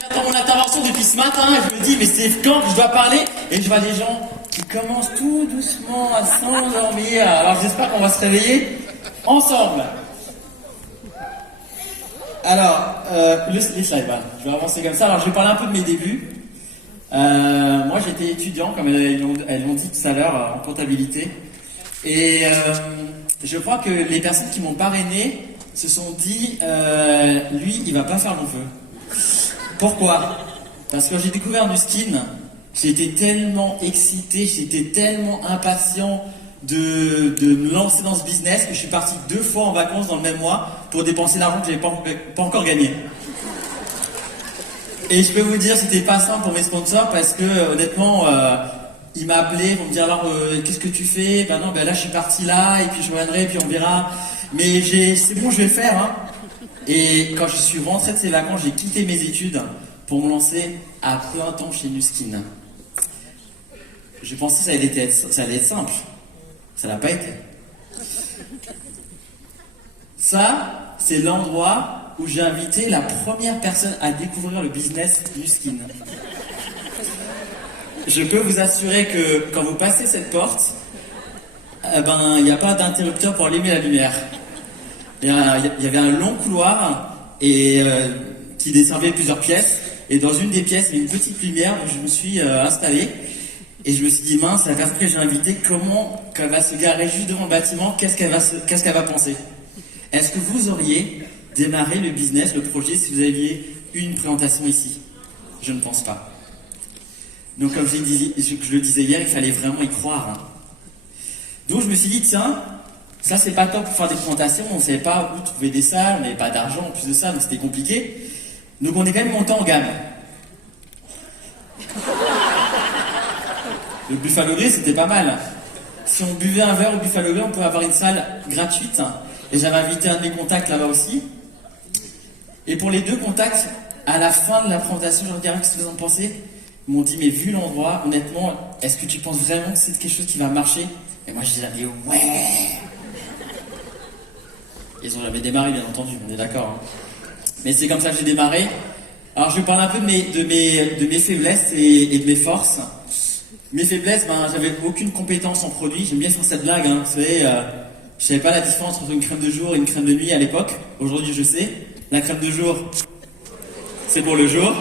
J'attends mon intervention depuis ce matin et je me dis mais c'est quand que je dois parler et je vois les gens qui commencent tout doucement à s'endormir. Alors j'espère qu'on va se réveiller ensemble. Alors, les slides, voilà. Je vais avancer comme ça. Alors je vais parler un peu de mes débuts. Moi j'étais étudiant, comme elles l'ont dit tout à l'heure, en comptabilité. Et je crois que les personnes qui m'ont parrainé se sont dit, lui il va pas faire long feu. Pourquoi? Parce que quand j'ai découvert Nuskin, j'étais tellement excité, j'étais tellement impatient de me lancer dans ce business que je suis parti 2 fois en vacances dans le même mois pour dépenser l'argent que j'avais pas encore gagné. Et je peux vous dire, c'était pas simple pour mes sponsors parce que honnêtement, ils m'appelaient pour me dire alors qu'est-ce que tu fais? Ben non, ben là je suis parti là et puis je reviendrai et puis on verra. Mais c'est bon, je vais le faire. Hein. Et quand je suis rentré de ces vacances, j'ai quitté mes études pour me lancer à plein temps chez Nuskin. Je pensais que ça allait être simple. Ça l'a pas été. Ça, c'est l'endroit où j'ai invité la première personne à découvrir le business Nuskin. Je peux vous assurer que quand vous passez cette porte, il n'y a pas d'interrupteur pour allumer la lumière. Il y avait un long couloir qui desservait plusieurs pièces. Et dans une des pièces, il y avait une petite lumière où je me suis installé. Et je me suis dit, mince, la personne que j'ai invitée, comment qu'elle va se garer juste devant le bâtiment, qu'est-ce qu'elle va penser? Est-ce que vous auriez démarré le business, le projet, si vous aviez eu une présentation ici? Je ne pense pas. Donc comme je le disais hier, il fallait vraiment y croire. Hein. Donc je me suis dit, tiens, ça c'est pas top pour faire des présentations, on ne savait pas où trouver des salles, on n'avait pas d'argent en plus de ça, donc c'était compliqué. Donc on est quand même monté en gamme. Le Buffalo Grill, c'était pas mal. Si on buvait un verre au Buffalo Grill, on pouvait avoir une salle gratuite. Et j'avais invité un de mes contacts là-bas aussi. Et pour les 2 contacts, à la fin de la présentation, je regardais ce qu'ils en pensaient. Ils m'ont dit, mais vu l'endroit, honnêtement, est-ce que tu penses vraiment que c'est quelque chose qui va marcher? Et moi, je disais, mais ouais. Ils ont jamais démarré, bien entendu, on est d'accord. Hein. Mais c'est comme ça que j'ai démarré. Alors, je vais parler un peu de mes faiblesses et de mes forces. Mes faiblesses, j'avais aucune compétence en produit. J'aime bien faire cette blague. Hein. Vous savez, je savais pas la différence entre une crème de jour et une crème de nuit à l'époque. Aujourd'hui, je sais. La crème de jour, c'est pour le jour.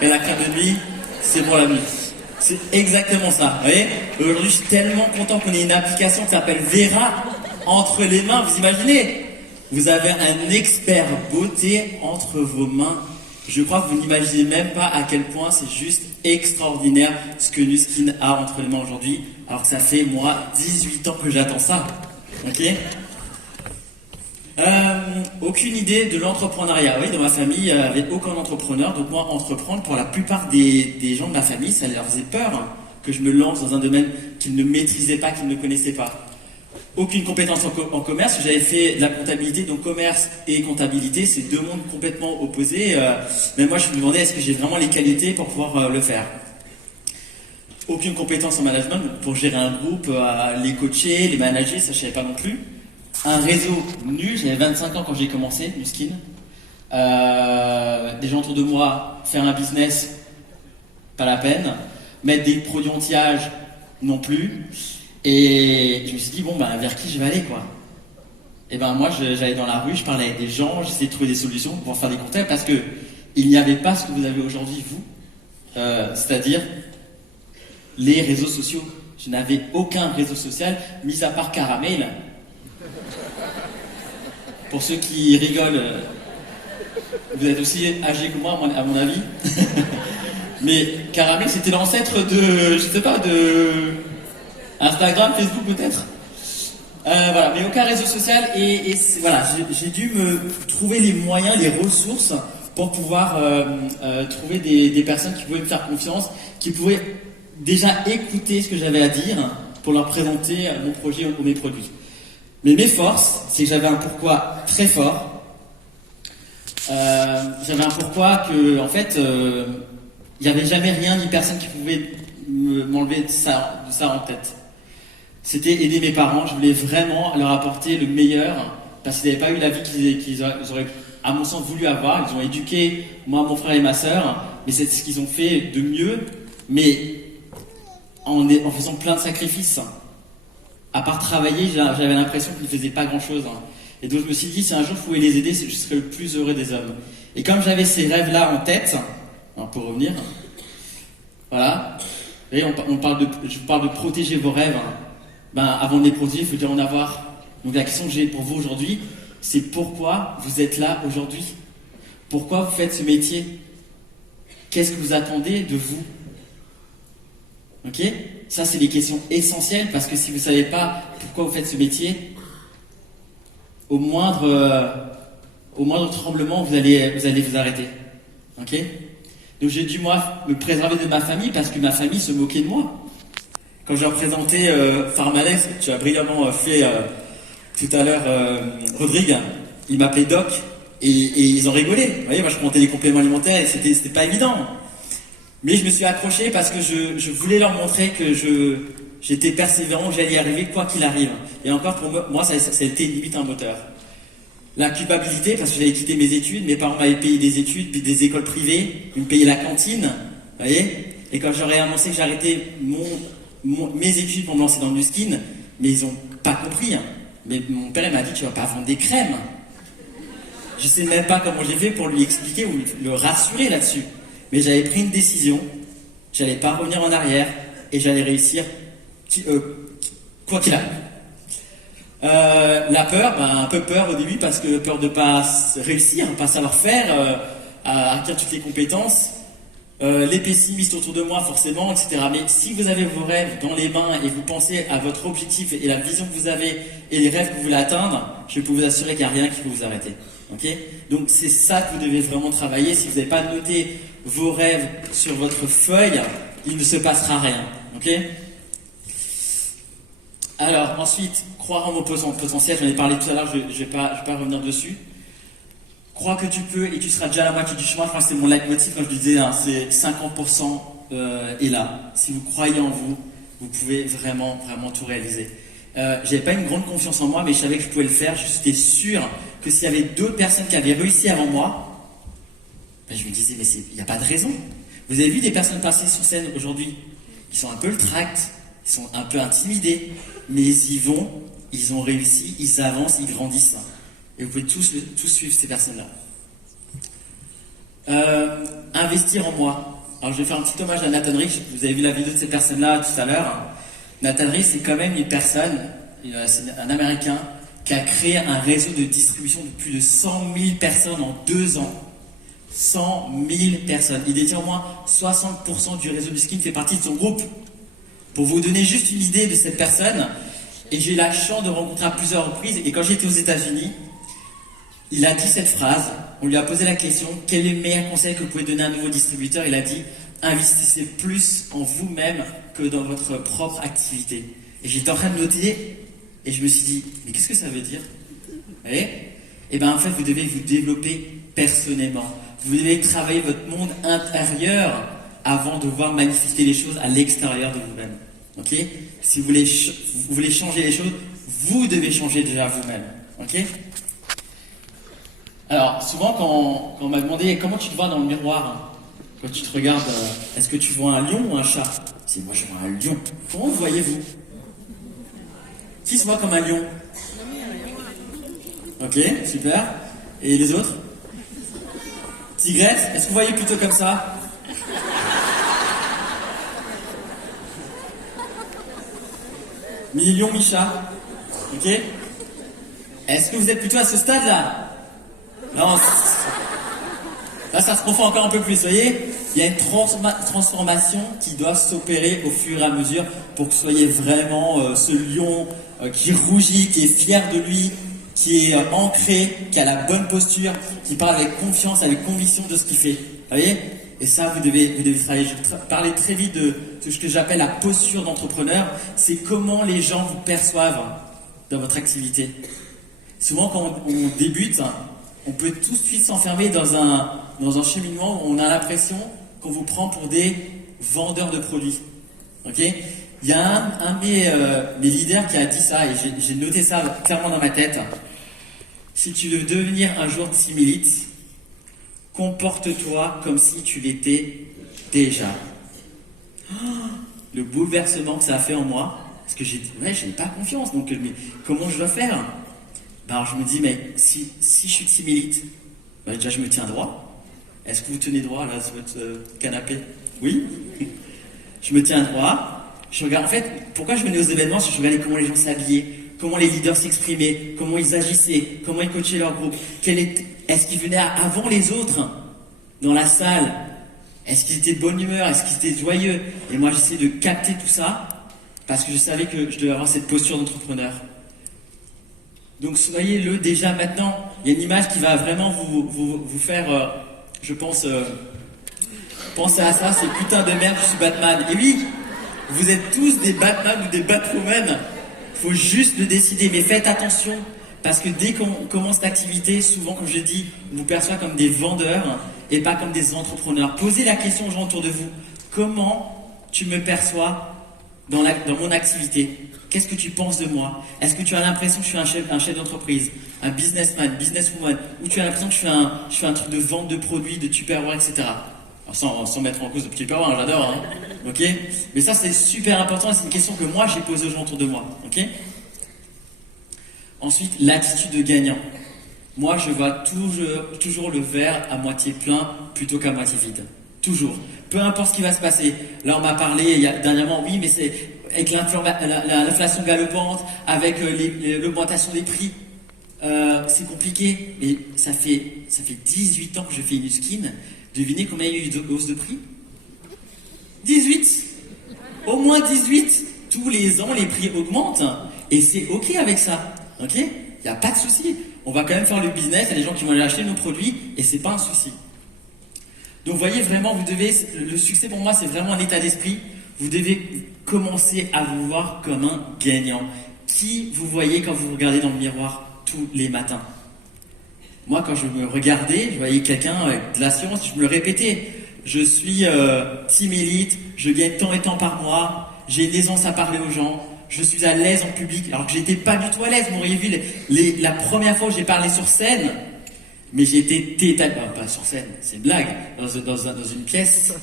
Et la crème de nuit, c'est pour la nuit. C'est exactement ça. Vous voyez, aujourd'hui, je suis tellement content qu'on ait une application qui s'appelle Vera entre les mains. Vous imaginez? Vous avez un expert beauté entre vos mains. Je crois que vous n'imaginez même pas à quel point c'est juste extraordinaire ce que Nuskin a entre les mains aujourd'hui, alors que ça fait, moi, 18 ans que j'attends ça. Ok? Aucune idée de l'entrepreneuriat. Oui, dans ma famille, il n'y avait aucun entrepreneur, donc moi, entreprendre, pour la plupart des gens de ma famille, ça leur faisait peur hein, que je me lance dans un domaine qu'ils ne maîtrisaient pas, qu'ils ne connaissaient pas. Aucune compétence en commerce, j'avais fait de la comptabilité, donc commerce et comptabilité, c'est 2 mondes complètement opposés. Mais moi, je me demandais, est-ce que j'ai vraiment les qualités pour pouvoir le faire? Aucune compétence en management, pour gérer un groupe, les coacher, les manager, ça je ne savais pas non plus. Un réseau nul, j'avais 25 ans quand j'ai commencé, Nuskin. Des gens autour de moi, faire un business, pas la peine. Mettre des produits anti-âge, non plus. Et je me suis dit, vers qui je vais aller, quoi? Et moi, j'allais dans la rue, je parlais avec des gens, j'essayais de trouver des solutions pour pouvoir faire des contacts, parce que il n'y avait pas ce que vous avez aujourd'hui, vous. C'est-à-dire les réseaux sociaux. Je n'avais aucun réseau social, mis à part Caramel. Pour ceux qui rigolent, vous êtes aussi âgés que moi, à mon avis. Mais Caramel, c'était l'ancêtre de, de Instagram, Facebook peut-être. Voilà, mais aucun réseau social et voilà, j'ai dû me trouver les moyens, les ressources pour pouvoir trouver des personnes qui pouvaient me faire confiance, qui pouvaient déjà écouter ce que j'avais à dire pour leur présenter mon projet ou mes produits. Mais mes forces, c'est que j'avais un pourquoi très fort. J'avais un pourquoi que, en fait, il n'y avait jamais rien ni personne qui pouvait m'enlever de ça en tête. C'était aider mes parents. Je voulais vraiment leur apporter le meilleur parce qu'ils n'avaient pas eu la vie qu'ils auraient, à mon sens, voulu avoir. Ils ont éduqué moi, mon frère et ma sœur, mais c'est ce qu'ils ont fait de mieux, mais en faisant plein de sacrifices. À part travailler, j'avais l'impression qu'ils ne faisaient pas grand-chose. Et donc je me suis dit, si un jour je pouvais les aider, je serais le plus heureux des hommes. Et comme j'avais ces rêves-là en tête, pour revenir, voilà, et je vous parle de protéger vos rêves. Avant de les protéger, il faut déjà en avoir. Donc la question que j'ai pour vous aujourd'hui, c'est pourquoi vous êtes là aujourd'hui? Pourquoi vous faites ce métier? Qu'est-ce que vous attendez de vous? Ok? Ça, c'est des questions essentielles parce que si vous ne savez pas pourquoi vous faites ce métier, au moindre tremblement, vous allez vous arrêter. Ok? Donc j'ai dû, moi, me préserver de ma famille parce que ma famille se moquait de moi. Quand j'ai représenté Pharmalex, que tu as brillamment fait tout à l'heure, Rodrigue, il m'appelait Doc et ils ont rigolé. Vous voyez, moi je montais les compléments alimentaires et c'était pas évident. Mais je me suis accroché parce que je voulais leur montrer que j'étais persévérant, que j'allais y arriver quoi qu'il arrive. Et encore pour moi, ça a été limite un moteur. La culpabilité, parce que j'avais quitté mes études, mes parents m'avaient payé des études, puis des écoles privées, ils me payaient la cantine, vous voyez. Et quand j'aurais annoncé que j'arrêtais mes études pour me lancer dans le skin, mais ils n'ont pas compris. Mais mon père m'a dit, tu vas pas vendre des crèmes. Je sais même pas comment j'ai fait pour lui expliquer ou le rassurer là-dessus. Mais j'avais pris une décision, j'allais pas revenir en arrière et j'allais réussir quoi qu'il arrive. La peur, un peu peur au début parce que peur de pas réussir, pas savoir faire, à acquérir toutes les compétences, les pessimistes autour de moi forcément, etc. Mais si vous avez vos rêves dans les mains et vous pensez à votre objectif et la vision que vous avez et les rêves que vous voulez atteindre, je peux vous assurer qu'il n'y a rien qui peut vous arrêter. Okay? Donc c'est ça que vous devez vraiment travailler. Si vous n'avez pas noté vos rêves sur votre feuille, il ne se passera rien. Okay? Alors ensuite, croire en vos potentiels, j'en ai parlé tout à l'heure, je ne vais pas revenir dessus. Crois que tu peux et tu seras déjà à la moitié du chemin. Je crois que c'est mon leitmotiv quand je disais, c'est 50% est là. Si vous croyez en vous, vous pouvez vraiment tout réaliser. J'avais pas une grande confiance en moi, mais je savais que je pouvais le faire. J'étais sûr que s'il y avait d'autres personnes qui avaient réussi avant moi, je me disais, mais il n'y a pas de raison. Vous avez vu des personnes passer sur scène aujourd'hui qui sont un peu le tract, ils sont un peu intimidés, mais ils y vont, ils ont réussi, ils avancent, ils grandissent. Et vous pouvez tous suivre ces personnes-là. Investir en moi. Alors je vais faire un petit hommage à Nathan Rich. Vous avez vu la vidéo de cette personne-là tout à l'heure. Nathan Rich, c'est quand même une personne, c'est un Américain, qui a créé un réseau de distribution de plus de 100 000 personnes en 2 ans. 100 000 personnes. Il détient au moins 60% du réseau du skin, fait partie de son groupe. Pour vous donner juste une idée de cette personne, et j'ai eu la chance de rencontrer à plusieurs reprises, et quand j'étais aux États-Unis, il a dit cette phrase, on lui a posé la question, quel est le meilleur conseil que vous pouvez donner à un nouveau distributeur? Il a dit, investissez plus en vous-même que dans votre propre activité. Et j'étais en train de noter, et je me suis dit, mais qu'est-ce que ça veut dire? Et bien en fait, vous devez vous développer personnellement. Vous devez travailler votre monde intérieur avant de voir manifester les choses à l'extérieur de vous-même. Ok? Si vous voulez changer les choses, vous devez changer déjà vous-même. Ok? Alors, souvent, quand on m'a demandé comment tu te vois dans le miroir, quand tu te regardes, est-ce que tu vois un lion ou un chat? C'est moi, je vois un lion. Comment vous voyez-vous? Qui se voit comme un lion? Ok, super. Et les autres? Tigresse, est-ce que vous voyez plutôt comme ça? Mi-lion, mi-chat. Ok? Est-ce que vous êtes plutôt à ce stade-là? Non, là ça se confond encore un peu plus, vous voyez. Il y a une transformation qui doit s'opérer au fur et à mesure pour que vous soyez vraiment ce lion qui rougit, qui est fier de lui, qui est ancré, qui a la bonne posture, qui parle avec confiance, avec conviction de ce qu'il fait. Vous voyez. Et ça, vous devez travailler. Je vais parler très vite de ce que j'appelle la posture d'entrepreneur. C'est comment les gens vous perçoivent dans votre activité. Souvent, quand on débute, on peut tout de suite s'enfermer dans un cheminement où on a l'impression qu'on vous prend pour des vendeurs de produits. Ok? Il y a un de mes leaders qui a dit ça, et j'ai noté ça clairement dans ma tête. Si tu veux devenir un jour Timilite, comporte-toi comme si tu l'étais déjà. Le bouleversement que ça a fait en moi, parce que j'ai dit, ouais, je n'ai pas confiance, donc mais comment je dois faire? Alors je me dis, mais si je suis timide, déjà je me tiens droit. Est-ce que vous tenez droit là sur votre canapé? Oui. Je me tiens droit. Je regarde, en fait, pourquoi je venais aux événements? Parce que je regardais comment les gens s'habillaient, comment les leaders s'exprimaient, comment ils agissaient, comment ils coachaient leur groupe. Est-ce qu'ils venaient avant les autres dans la salle? Est-ce qu'ils étaient de bonne humeur? Est-ce qu'ils étaient joyeux? Et moi, j'essayais de capter tout ça parce que je savais que je devais avoir cette posture d'entrepreneur. Donc, soyez-le déjà maintenant. Il y a une image qui va vraiment vous faire, je pense, penser à ça. C'est putain de merde, je suis Batman. Et oui, vous êtes tous des Batman ou des Batwoman. Il faut juste le décider. Mais faites attention parce que dès qu'on commence l'activité, souvent, comme je dis, on vous perçoit comme des vendeurs et pas comme des entrepreneurs. Posez la question aux gens autour de vous. Comment tu me perçois dans mon activité? Qu'est-ce que tu penses de moi? Est-ce que tu as l'impression que je suis un chef d'entreprise, un businessman, businesswoman, ou tu as l'impression que je fais un truc de vente de produits, de Tupperware, etc. Alors, sans mettre en cause de Tupperware, j'adore, hein. Ok? Mais ça, c'est super important et c'est une question que moi, j'ai posée aux gens autour de moi. Ok? Ensuite, l'attitude de gagnant. Moi, je vois toujours le verre à moitié plein plutôt qu'à moitié vide. Toujours. Peu importe ce qui va se passer. Là, on m'a parlé dernièrement, oui, mais c'est avec l'inflation galopante, avec l'augmentation des prix, c'est compliqué. Mais ça fait 18 ans que je fais une skin. Devinez combien il y a eu de hausse de prix? 18! Au moins 18! Tous les ans, les prix augmentent. Et c'est OK avec ça. OK? Il n'y a pas de souci. On va quand même faire le business, il y a des gens qui vont aller acheter nos produits et c'est pas un souci. Donc vous voyez vraiment, le succès pour moi c'est vraiment un état d'esprit. Vous devez commencer à vous voir comme un gagnant. Qui vous voyez quand vous regardez dans le miroir tous les matins? Moi quand je me regardais, je voyais quelqu'un avec de l'assurance, je me le répétais. Je suis team élite, je gagne tant et tant par mois, j'ai une aisance à parler aux gens. Je suis à l'aise en public, alors que j'étais pas du tout à l'aise. Vous m'auriez vu la première fois où j'ai parlé sur scène, mais j'ai été tétanisé, pas sur scène, c'est une blague, dans une pièce,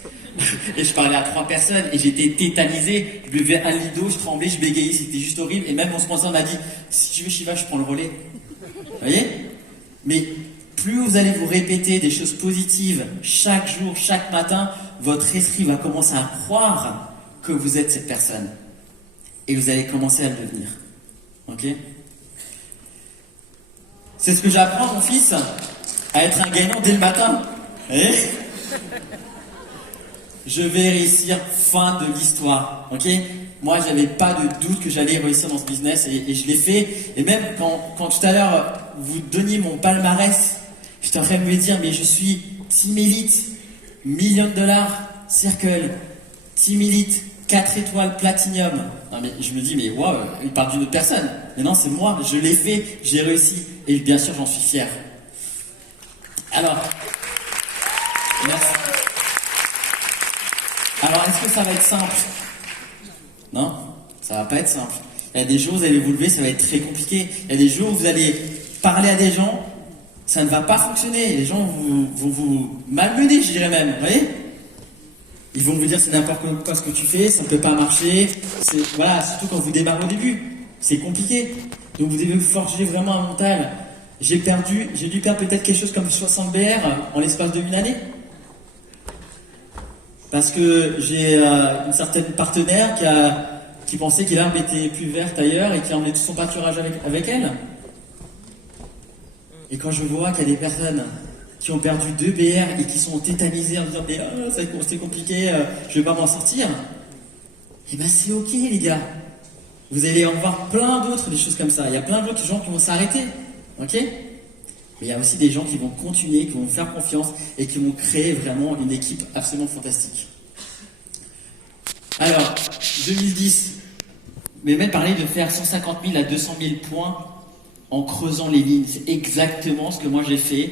et je parlais à 3 personnes, et j'étais tétanisé, je buvais un lit d'eau, je tremblais, je bégayais, c'était juste horrible, et même mon sponsor m'a dit, si tu veux Shiva, je prends le relais. Vous voyez? Mais plus vous allez vous répéter des choses positives, chaque jour, chaque matin, votre esprit va commencer à croire que vous êtes cette personne. Et vous allez commencer à le devenir. Ok? C'est ce que j'apprends à mon fils, à être un gagnant dès le matin. Et je vais réussir, fin de l'histoire. Ok? Moi, j'avais pas de doute que j'allais réussir dans ce business et je l'ai fait. Et même quand tout à l'heure, vous donniez mon palmarès, j'étais en train de me dire, mais je suis Team Elite, $1 000 000, Circle, Team Elite, 4 étoiles Platinum. Non, mais je me dis, mais waouh, il parle d'une autre personne. Mais non, c'est moi, je l'ai fait, j'ai réussi. Et bien sûr, j'en suis fier. Alors, merci. Alors, est-ce que ça va être simple? Non, ça va pas être simple. Il y a des jours où vous allez vous lever, ça va être très compliqué. Il y a des jours où vous allez parler à des gens, ça ne va pas fonctionner. Les gens vont vous malmener, je dirais même. Vous voyez? Ils vont vous dire c'est n'importe quoi ce que tu fais, ça ne peut pas marcher. Voilà, surtout quand vous démarrez au début. C'est compliqué. Donc vous devez vous forger vraiment un mental. J'ai dû perdre peut-être quelque chose comme 60 BR en l'espace de 1 année. Parce que j'ai une certaine partenaire qui pensait que l'herbe était plus verte ailleurs et qui a emmené tout son pâturage avec elle. Et quand je vois qu'il y a des personnes qui ont perdu 2 BR et qui sont tétanisés en disant mais c'est compliqué, je vais pas m'en sortir. Et ben c'est ok les gars. Vous allez en voir plein d'autres, des choses comme ça. Il y a plein d'autres gens qui vont s'arrêter. Ok? Mais il y a aussi des gens qui vont continuer, qui vont faire confiance et qui vont créer vraiment une équipe absolument fantastique. Alors, 2010, mais même parler de faire 150 000 à 200 000 points en creusant les lignes. C'est exactement ce que moi j'ai fait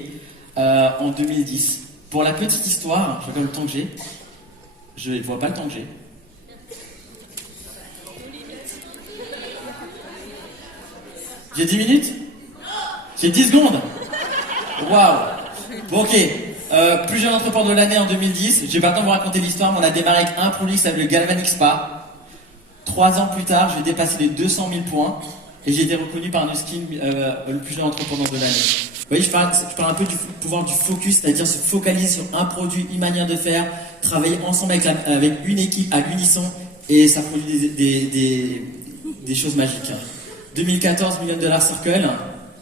en 2010. Pour la petite histoire, je regarde le temps que j'ai. Je ne vois pas le temps que j'ai. J'ai 10 minutes? J'ai 10 secondes? Waouh! Bon, ok. Plus jeune entrepreneur de l'année en 2010. J'ai pas le temps de vous raconter l'histoire, mais on a démarré avec un produit qui s'appelle le Galvanic Spa. 3 ans plus tard, j'ai dépassé les 200 000 points et j'ai été reconnu par Nuskin le plus jeune entrepreneur de l'année. Vous voyez, je parle un peu du pouvoir du focus, c'est-à-dire se focaliser sur un produit, une manière de faire, travailler ensemble avec une équipe à l'unisson et ça produit des choses magiques. 2014, $1 million Circle,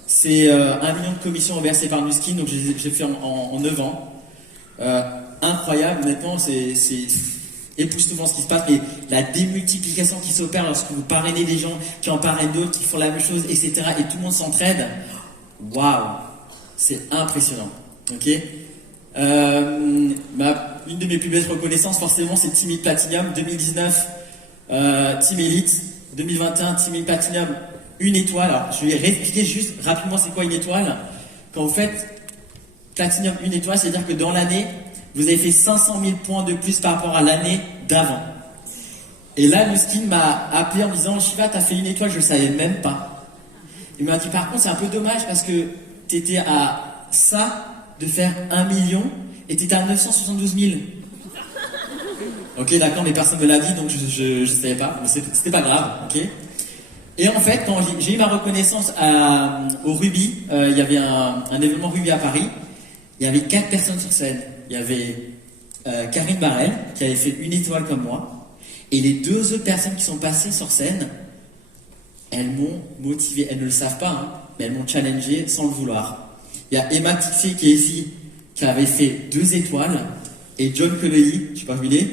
c'est 1 million de commissions reversées par Nuskin, donc j'ai fait en 9 ans. Incroyable, honnêtement, c'est époustouflant ce qui se passe, mais la démultiplication qui s'opère lorsque vous parrainez des gens qui en parrainent d'autres, qui font la même chose, etc. et tout le monde s'entraide, waouh, c'est impressionnant. Ok. Une de mes plus belles reconnaissances, forcément, c'est Team Elite Platinum. 2019, Team Elite. 2021, Team Elite Platinum, 1 étoile. Alors, je vais réexpliquer juste rapidement c'est quoi une étoile. Quand vous faites Platinum 1 étoile, c'est-à-dire que dans l'année, vous avez fait 500 000 points de plus par rapport à l'année d'avant. Et là, Nuskin m'a appelé en me disant, Shiva, t'as fait 1 étoile, je ne le savais même pas. Il m'a dit, par contre, c'est un peu dommage parce que tu étais à ça de faire 1 million et tu étais à 972 000. Ok, d'accord, mais personne ne me l'a dit, donc je ne savais pas. Mais c'était pas grave, ok. Et en fait, quand j'ai eu ma reconnaissance au Ruby, il y avait un événement Ruby à Paris. Il y avait 4 personnes sur scène. Il y avait Karine Barrel, qui avait fait 1 étoile comme moi. Et les 2 autres personnes qui sont passées sur scène, elles m'ont motivé. Elles ne le savent pas, hein, mais elles m'ont challengé sans le vouloir. Il y a Emma Tiffé qui est ici, qui avait fait 2 étoiles. Et John Connolly, je ne sais pas où il est,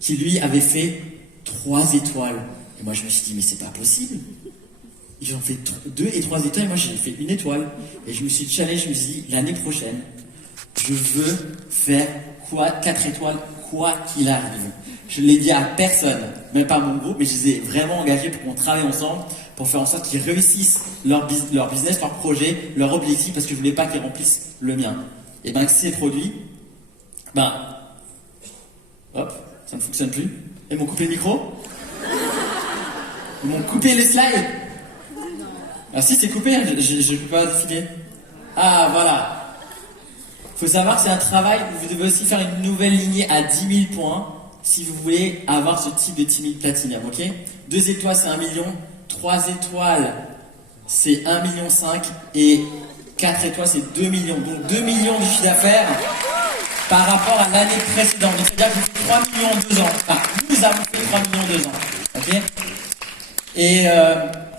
qui lui avait fait 3 étoiles. Et moi je me suis dit, mais c'est pas possible. Ils ont fait 2 et 3 étoiles, et moi j'ai fait 1 étoile. Et je me suis challengé, je me suis dit, l'année prochaine, je veux faire 4 étoiles, quoi qu'il arrive. Je ne l'ai dit à personne, même pas à mon groupe, mais je les ai vraiment engagés pour qu'on travaille ensemble, pour faire en sorte qu'ils réussissent leur business, leur projet, leur objectif, parce que je ne voulais pas qu'ils remplissent le mien. Et bien, ces produits, hop, ça ne fonctionne plus. Ils m'ont coupé le micro. Ils m'ont coupé les slides. Ah si, c'est coupé, je ne peux pas défiler. Ah, voilà. Il faut savoir que c'est un travail où vous devez aussi faire une nouvelle lignée à 10 000 points si vous voulez avoir ce type de Team Elite Platinum, ok. 2 étoiles, c'est 1 million. 3 étoiles, c'est 1,5 million. Et 4 étoiles, c'est 2 millions. Donc 2 millions de chiffre d'affaires par rapport à l'année précédente. Donc c'est-à-dire que vous faites 3 millions en 2 ans. Enfin, nous avons fait 3 millions en 2 ans. Ok. Et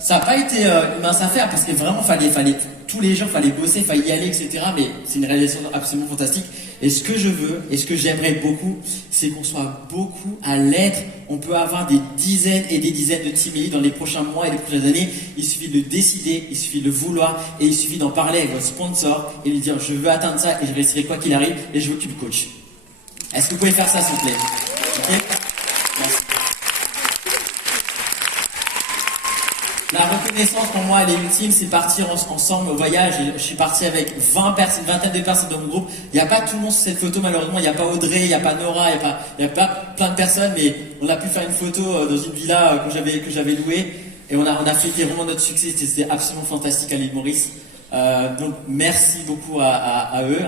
ça n'a pas été une mince affaire parce que vraiment, fallait tous les jours, fallait bosser, fallait y aller, etc. Mais c'est une réalisation absolument fantastique. Et ce que je veux, et ce que j'aimerais beaucoup, c'est qu'on soit beaucoup à l'être. On peut avoir des dizaines et des dizaines de Team Elite dans les prochains mois et les prochaines années. Il suffit de décider, il suffit de le vouloir, et il suffit d'en parler avec votre sponsor et lui dire je veux atteindre ça et je réussirai quoi qu'il arrive et je veux que tu me coaches. Est-ce que vous pouvez faire ça s'il vous plaît? Ok. Merci. La reconnaissance pour moi elle est ultime, c'est partir ensemble au voyage. Je suis parti avec 20 personnes, une vingtaine de personnes dans mon groupe. Il n'y a pas tout le monde sur cette photo malheureusement, il n'y a pas Audrey, il n'y a pas Nora, il n'y a pas plein de personnes, mais on a pu faire une photo dans une villa que j'avais louée et on a fêté vraiment notre succès, c'était absolument fantastique à l'île Maurice. Donc merci beaucoup à eux.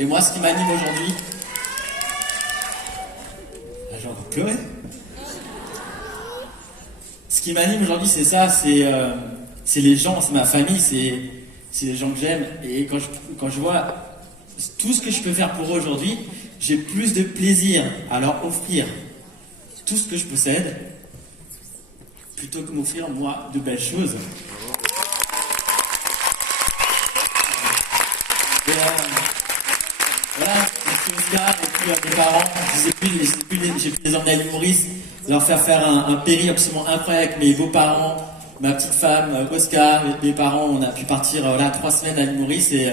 Et moi ce qui m'anime aujourd'hui... J'ai encore pleuré. Ce qui m'anime aujourd'hui, c'est ça, c'est les gens, c'est ma famille, c'est les gens que j'aime. Et quand je vois tout ce que je peux faire pour eux aujourd'hui, j'ai plus de plaisir à leur offrir tout ce que je possède, plutôt que m'offrir, moi, de belles choses. Et voilà, merci Oscar, et puis mes parents, j'ai pu les emmener à l'île Maurice, leur faire un périple absolument incroyable avec mes beaux-parents, ma petite femme, Oscar, mes parents. On a pu partir 3 semaines à l'île Maurice et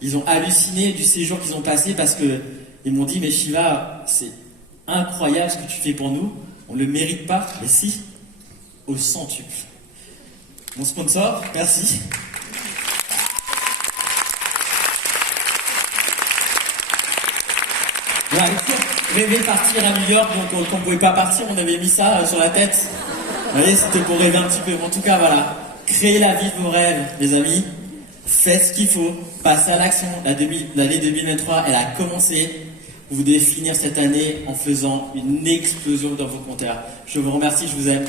ils ont halluciné du séjour qu'ils ont passé parce que ils m'ont dit mais Shiva, c'est incroyable ce que tu fais pour nous, on ne le mérite pas, mais si, au centuple. Mon sponsor, merci. Voilà, rêver de partir à New York, donc on ne pouvait pas partir, on avait mis ça sur la tête. Vous voyez, c'était pour rêver un petit peu. En tout cas, voilà, créez la vie de vos rêves, les amis. Faites ce qu'il faut, passez à l'action. L'année 2023, elle a commencé. Vous devez finir cette année en faisant une explosion dans vos compteurs. Je vous remercie, je vous aime.